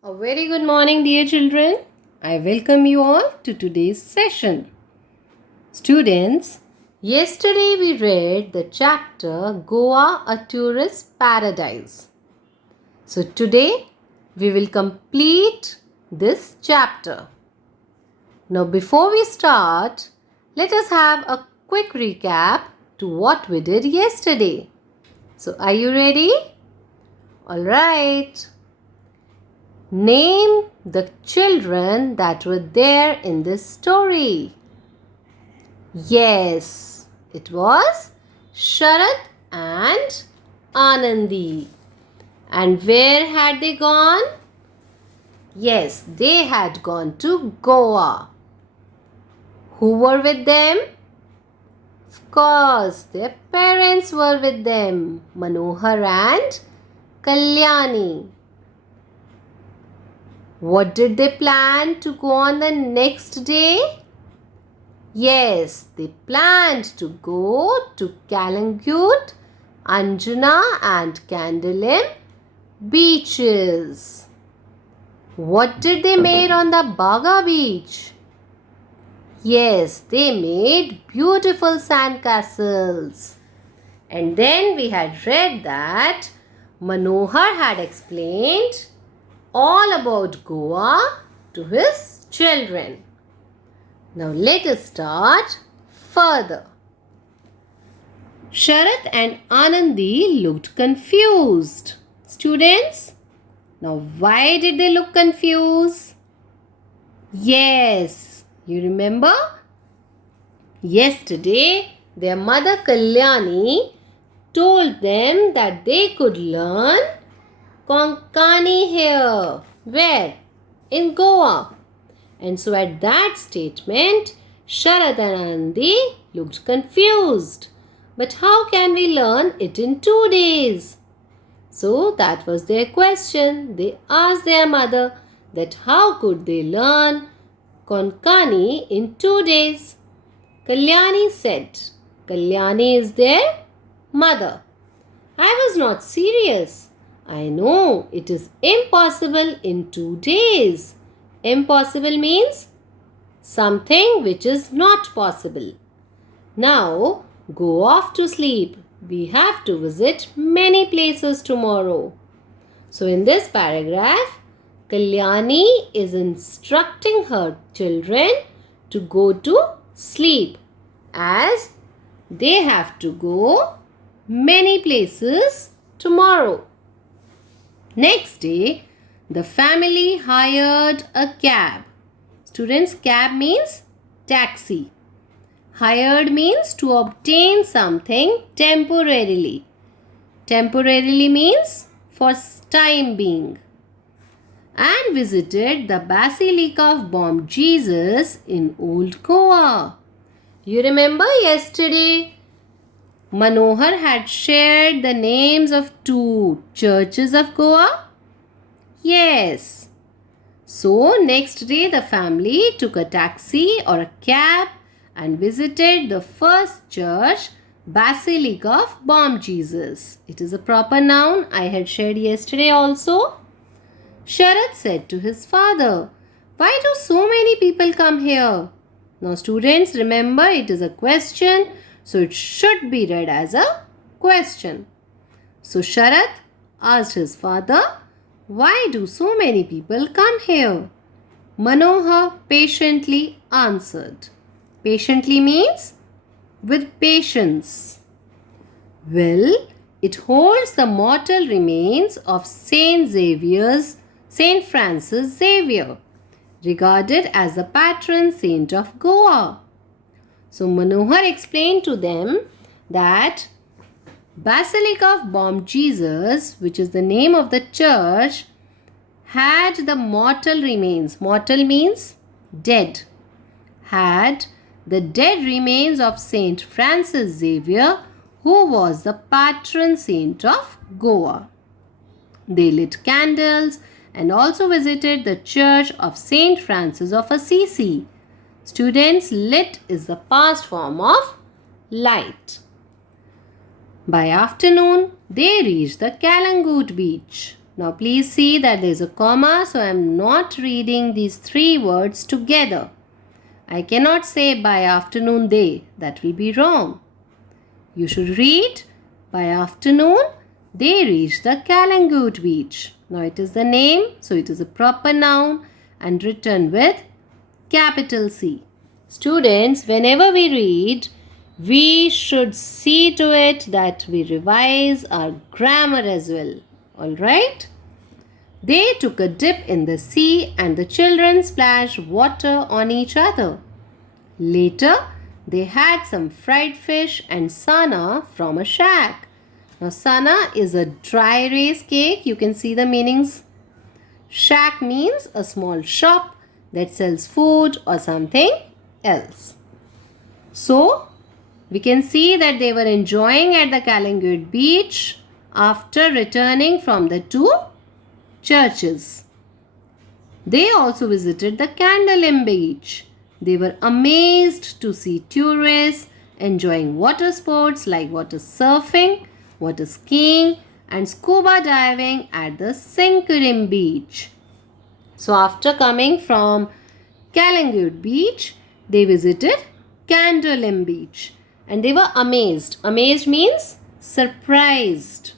A very good morning, dear children. I welcome you all to today's session. Students, yesterday we read the chapter Goa, a Tourist Paradise. So today we will complete this chapter. Now, before we start, let us have a quick recap to what we did yesterday. So, are you ready? All right. Name the children that were there in this story. Yes, it was Sharat and Anandi. And where had they gone? Yes, they had gone to Goa. Who were with them? Of course, their parents were with them, Manohar and Kalyani. What did they plan to go on the next day? Yes, they planned to go to Kalangut, Anjuna and Candolim beaches. What did they make on the Baga beach? Yes, they made beautiful sand castles. And then we had read that Manohar had explained all about Goa to his children. Now let us start further. Sharat and Anandi looked confused. Students, now why did they look confused? Yes, you remember? Yesterday, their mother Kalyani told them that they could learn Konkani here. Where? In Goa. And so at that statement, Sharat and Anandi looked confused. But how can we learn it in 2 days? So that was their question. They asked their mother that how could they learn Konkani in 2 days? Kalyani said, Kalyani is their mother. I was not serious. I know it is impossible in 2 days. Impossible means something which is not possible. Now go off to sleep. We have to visit many places tomorrow. So in this paragraph, Kalyani is instructing her children to go to sleep as they have to go many places tomorrow. Next day, the family hired a cab. Students, cab means taxi. Hired means to obtain something temporarily. Temporarily means for time being. And visited the Basilica of Bom Jesus in Old Goa. You remember yesterday, Manohar had shared the names of 2 churches of Goa? Yes. So next day the family took a taxi or a cab and visited the first church, Basilica of Bom Jesus. It is a proper noun. I had shared yesterday also. Sharat said to his father, "Why do so many people come here?" Now students, remember it is a question, so it should be read as a question. So Sharat asked his father, "Why do so many people come here?" Manohar patiently answered. Patiently means with patience. Well, it holds the mortal remains of Saint Francis Xavier, regarded as the patron saint of Goa. So Manohar explained to them that Basilica of Bom Jesus, which is the name of the church, had the mortal remains. Mortal means dead. Had the dead remains of Saint Francis Xavier, who was the patron saint of Goa. They lit candles and also visited the church of Saint Francis of Assisi. Students, lit is the past form of light. By afternoon, they reached the Kalangut beach. Now please see that there is a comma, so I am not reading these three words together. I cannot say by afternoon they. That will be wrong. You should read by afternoon they reached the Kalangut beach. Now it is the name, so it is a proper noun and written with capital C. Students, whenever we read, we should see to it that we revise our grammar as well. Alright? They took a dip in the sea and the children splashed water on each other. Later, they had some fried fish and sana from a shack. Now, sana is a dry rice cake. You can see the meanings. Shack means a small shop that sells food or something else. So, we can see that they were enjoying at the Kalangut beach after returning from the two churches. They also visited the Candolim beach. They were amazed to see tourists enjoying water sports like water surfing, water skiing and scuba diving at the Sinkurim beach. So after coming from Kalangut beach, they visited Candolim beach and they were amazed. Amazed means surprised.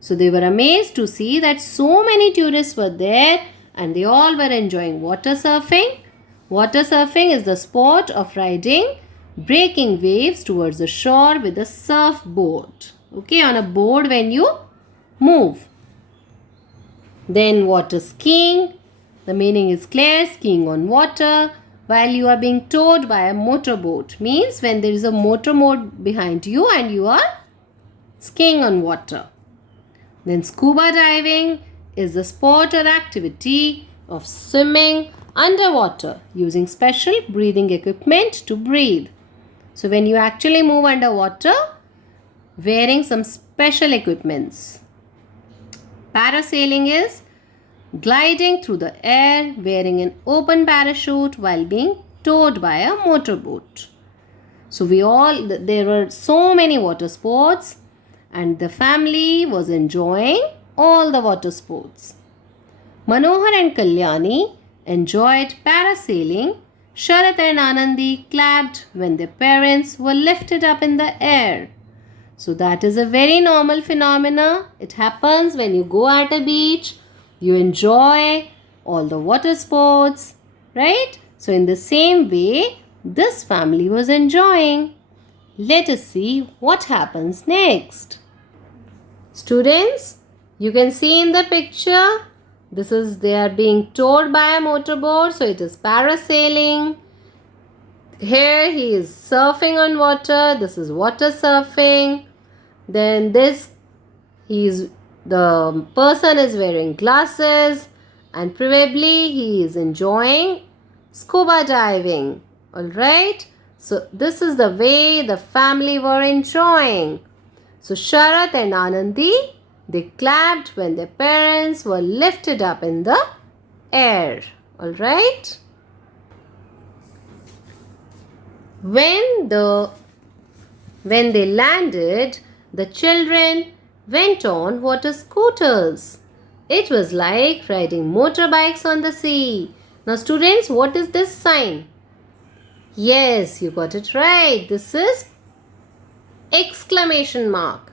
So they were amazed to see that so many tourists were there and they all were enjoying water surfing. Water surfing is the sport of riding breaking waves towards the shore with a surfboard. Okay, on a board when you move. Then water skiing. The meaning is clear, skiing on water while you are being towed by a motorboat. Means when there is a motorboat behind you and you are skiing on water. Then scuba diving is the sport or activity of swimming underwater using special breathing equipment to breathe. So when you actually move underwater, wearing some special equipments. Parasailing is gliding through the air wearing an open parachute while being towed by a motorboat. So there were so many water sports and the family was enjoying all the water sports. Manohar and Kalyani enjoyed parasailing. Sharat and Anandi clapped when their parents were lifted up in the air. So that is a very normal phenomena. It happens when you go at a beach, you enjoy all the water sports, right? So in the same way, this family was enjoying. Let us see what happens next. Students, you can see in the picture, they are being towed by a motorboat, so it is parasailing. Here he is surfing on water. This is water surfing. Then the person is wearing glasses and probably he is enjoying scuba diving. Alright. So this is the way the family were enjoying. So Sharat and Anandi, they clapped when their parents were lifted up in the air. Alright. When they landed, the children went on water scooters. It was like riding motorbikes on the sea. Now students, what is this sign? Yes, you got it right. This is exclamation mark.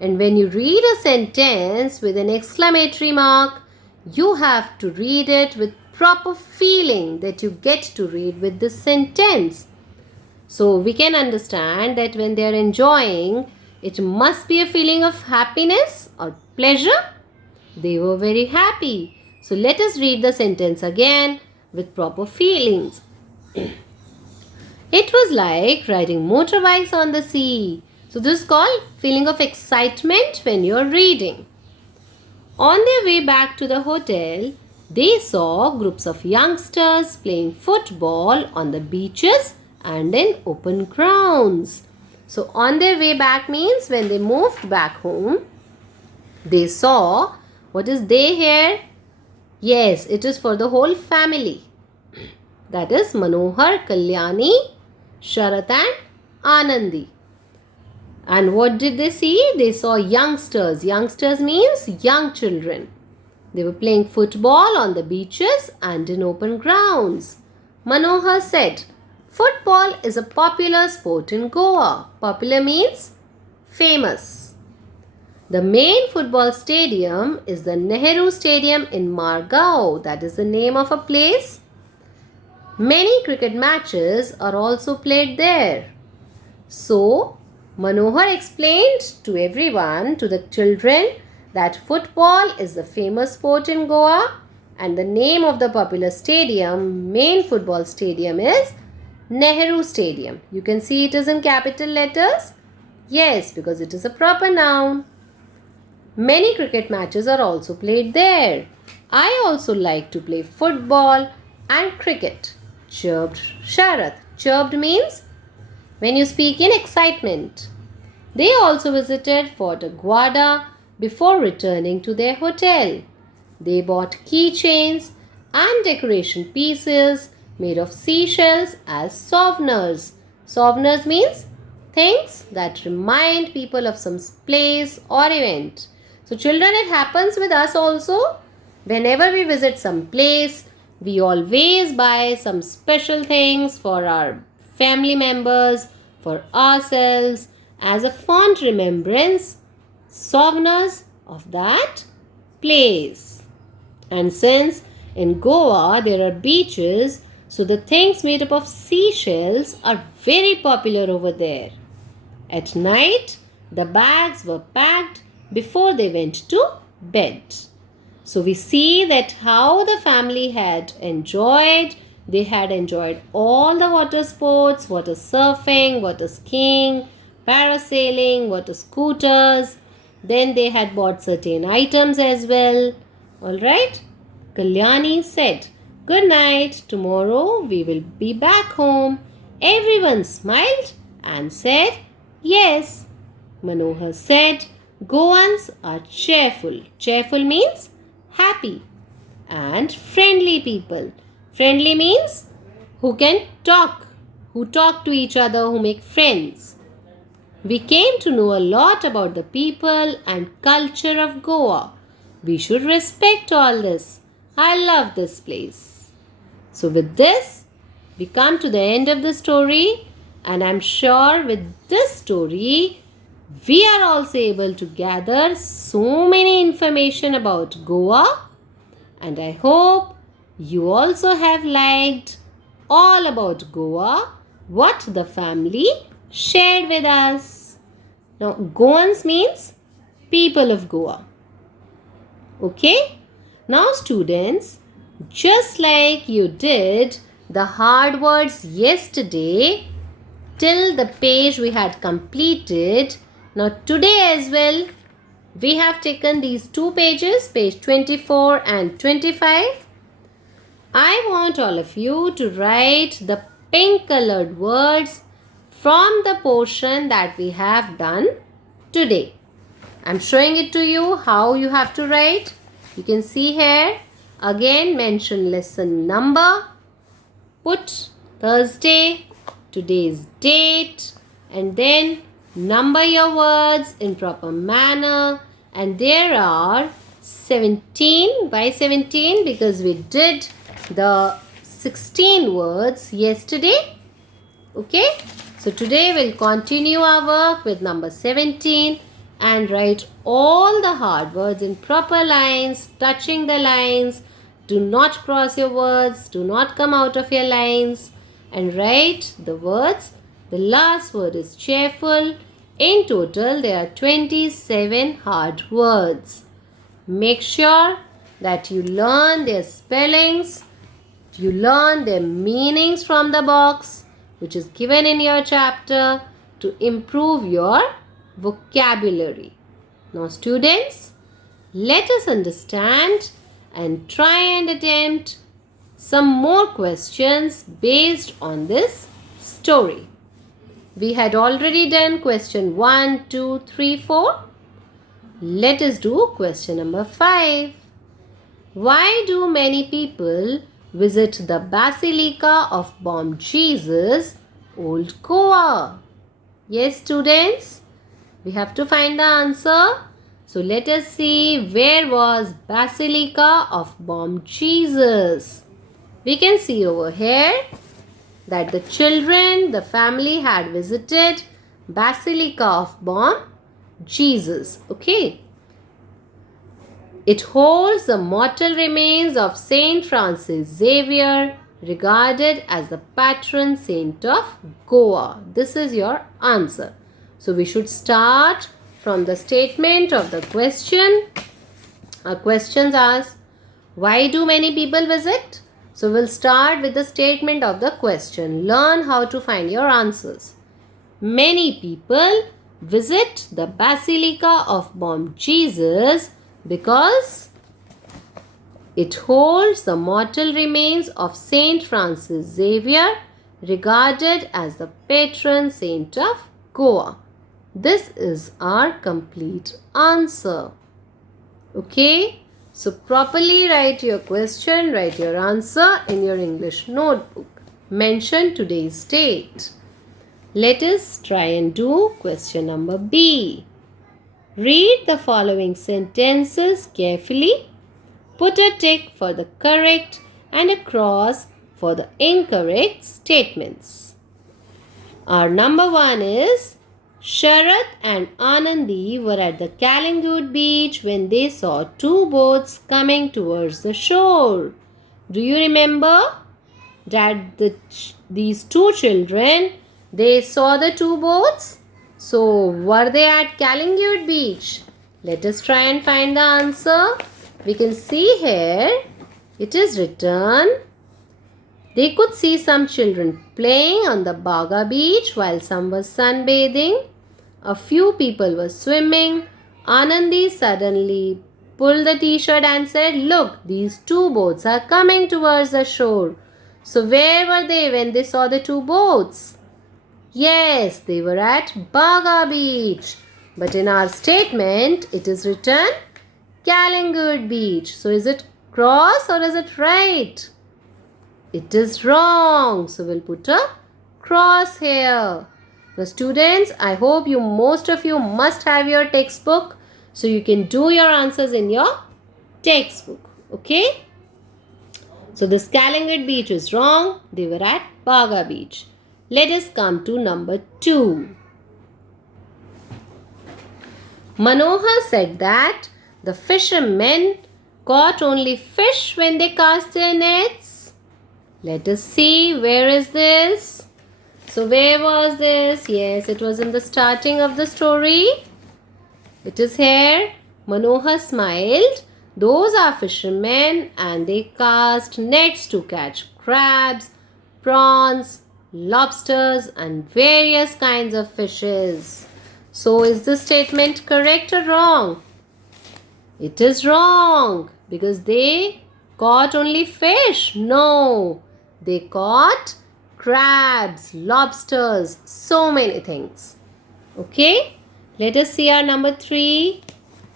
And when you read a sentence with an exclamatory mark, you have to read it with proper feeling that you get to read with this sentence. So we can understand that when they are enjoying, it must be a feeling of happiness or pleasure. They were very happy. So let us read the sentence again with proper feelings. It was like riding motorbikes on the sea. So this is called feeling of excitement when you are reading. On their way back to the hotel, they saw groups of youngsters playing football on the beaches and in open grounds. So on their way back means when they moved back home, they saw, what is they here? Yes, it is for the whole family. That is Manohar, Kalyani, Sharat and Anandi. And what did they see? They saw youngsters. Youngsters means young children. They were playing football on the beaches and in open grounds. Manohar said, football is a popular sport in Goa. Popular means famous. The main football stadium is the Nehru Stadium in Margao. That is the name of a place. Many cricket matches are also played there. So, Manohar explained to everyone, to the children, that football is the famous sport in Goa and the name of the popular stadium, main football stadium, is Nehru Stadium. You can see it is in capital letters. Yes, because it is a proper noun. Many cricket matches are also played there. I also like to play football and cricket, chirped Sharath. Chirped means when you speak in excitement. They also visited Fort Aguada before returning to their hotel. They bought keychains and decoration pieces made of seashells as souvenirs. Souvenirs means things that remind people of some place or event. So children, it happens with us also. Whenever we visit some place, we always buy some special things for our family members, for ourselves, as a fond remembrance, souvenirs of that place. And since in Goa there are beaches, so the things made up of seashells are very popular over there. At night, the bags were packed before they went to bed. So we see that how the family had enjoyed. They had enjoyed all the water sports, water surfing, water skiing, parasailing, water scooters. Then they had bought certain items as well. Alright? Kalyani said, good night, tomorrow we will be back home. Everyone smiled and said, yes. Manohar said, Goans are cheerful. Cheerful means happy. And friendly people. Friendly means who can talk, who talk to each other, who make friends. We came to know a lot about the people and culture of Goa. We should respect all this. I love this place. So with this, we come to the end of the story, and I'm sure with this story, we are also able to gather so many information about Goa, and I hope you also have liked all about Goa, what the family shared with us. Now, Goans means people of Goa. Okay? Now, students, just like you did the hard words yesterday till the page we had completed, now today as well, we have taken these two pages, page 24 and 25. I want all of you to write the pink colored words from the portion that we have done today. I'm showing it to you how you have to write. You can see here, again mention lesson number, put Thursday, today's date, and then number your words in proper manner. And there are 17. Why 17? Because we did the 16 words yesterday. Okay? So today we'll continue our work with number 17 and write all the hard words in proper lines, touching the lines. Do not cross your words. Do not come out of your lines. And write the words. The last word is cheerful. In total, there are 27 hard words. Make sure that you learn their spellings. You learn their meanings from the box, which is given in your chapter, to improve your vocabulary. Now, students, let us understand and try and attempt some more questions based on this story. We had already done question 1, 2, 3, 4. Let us do question number 5. Why do many people visit the Basilica of Bom Jesus, Old Goa? Yes, students, we have to find the answer. So let us see, where was Basilica of Bom Jesus? We can see over here that the children, the family had visited Basilica of Bom Jesus. Okay. It holds the mortal remains of Saint Francis Xavier, regarded as the patron saint of Goa. This is your answer. So we should start from the statement of the question. Our questions ask, why do many people visit? So we'll start with the statement of the question. Learn how to find your answers. Many people visit the Basilica of Bom Jesus because it holds the mortal remains of Saint Francis Xavier, regarded as the patron saint of Goa. This is our complete answer. Okay, so properly write your question, write your answer in your English notebook. Mention today's date. Let us try and do question number B. Read the following sentences carefully. Put a tick for the correct and a cross for the incorrect statements. Our number 1 is, Sharath and Anandi were at the Calangute beach when they saw two boats coming towards the shore. Do you remember that these two children, they saw the two boats? So, were they at Calangute beach? Let us try and find the answer. We can see here, it is written, they could see some children playing on the Baga beach while some were sunbathing. A few people were swimming. Anandi suddenly pulled the t-shirt and said, look, these two boats are coming towards the shore. So, where were they when they saw the two boats? Yes, they were at Baga beach. But in our statement, it is written Calangute beach. So is it cross or is it right? It is wrong. So we'll put a cross here. Now students, I hope most of you must have your textbook. So you can do your answers in your textbook. Okay? So this Calangute beach is wrong. They were at Baga beach. Let us come to number 2. Manohar said that the fishermen caught only fish when they cast their nets. Let us see, where is this? So where was this? Yes, it was in the starting of the story. It is here. Manohar smiled. Those are fishermen and they cast nets to catch crabs, prawns, lobsters and various kinds of fishes. So is this statement correct or wrong? It is wrong because they caught only fish. No, they caught crabs, lobsters, so many things. Okay, let us see our number 3.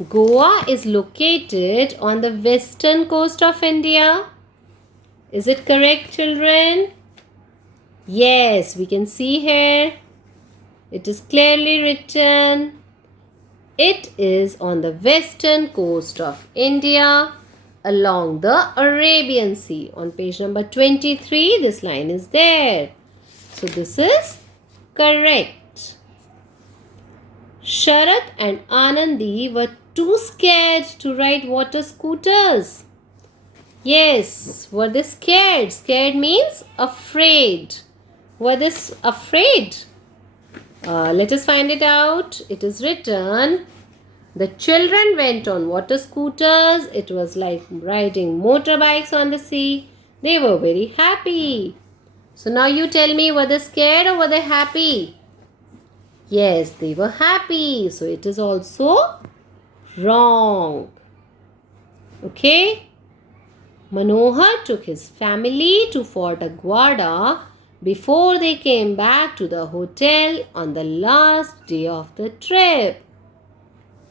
Goa is located on the western coast of India. Is it correct, children? Yes, we can see here. It is clearly written. It is on the western coast of India along the Arabian Sea. On page number 23, this line is there. So this is correct. Sharath and Anandi were too scared to ride water scooters. Yes, were they scared? Scared means afraid. Were they afraid? Let us find it out. It is written, the children went on water scooters. It was like riding motorbikes on the sea. They were very happy. So now you tell me, were they scared or were they happy? Yes, they were happy. So it is also wrong. Okay. Manohar took his family to Fort Aguada before they came back to the hotel on the last day of the trip.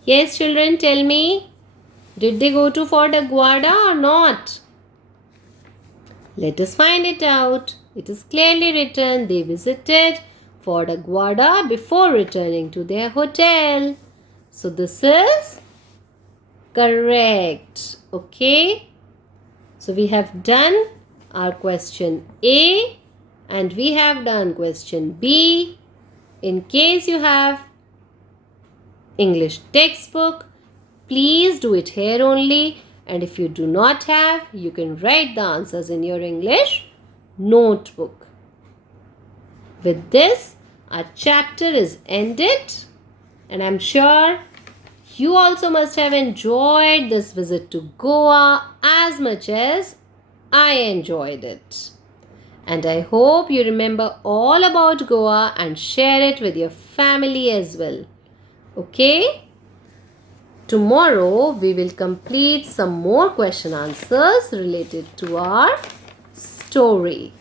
Yes, children, tell me, did they go to Fort Aguada or not? Let us find it out. It is clearly written they visited Fort Aguada before returning to their hotel. So this is Correct. Okay. So we have done our question A and we have done question B. In case you have English textbook, please do it here only. And if you do not have, you can write the answers in your English notebook. With this, our chapter is ended. And I'm sure you also must have enjoyed this visit to Goa as much as I enjoyed it. And I hope you remember all about Goa and share it with your family as well. Okay? Tomorrow we will complete some more question answers related to our story.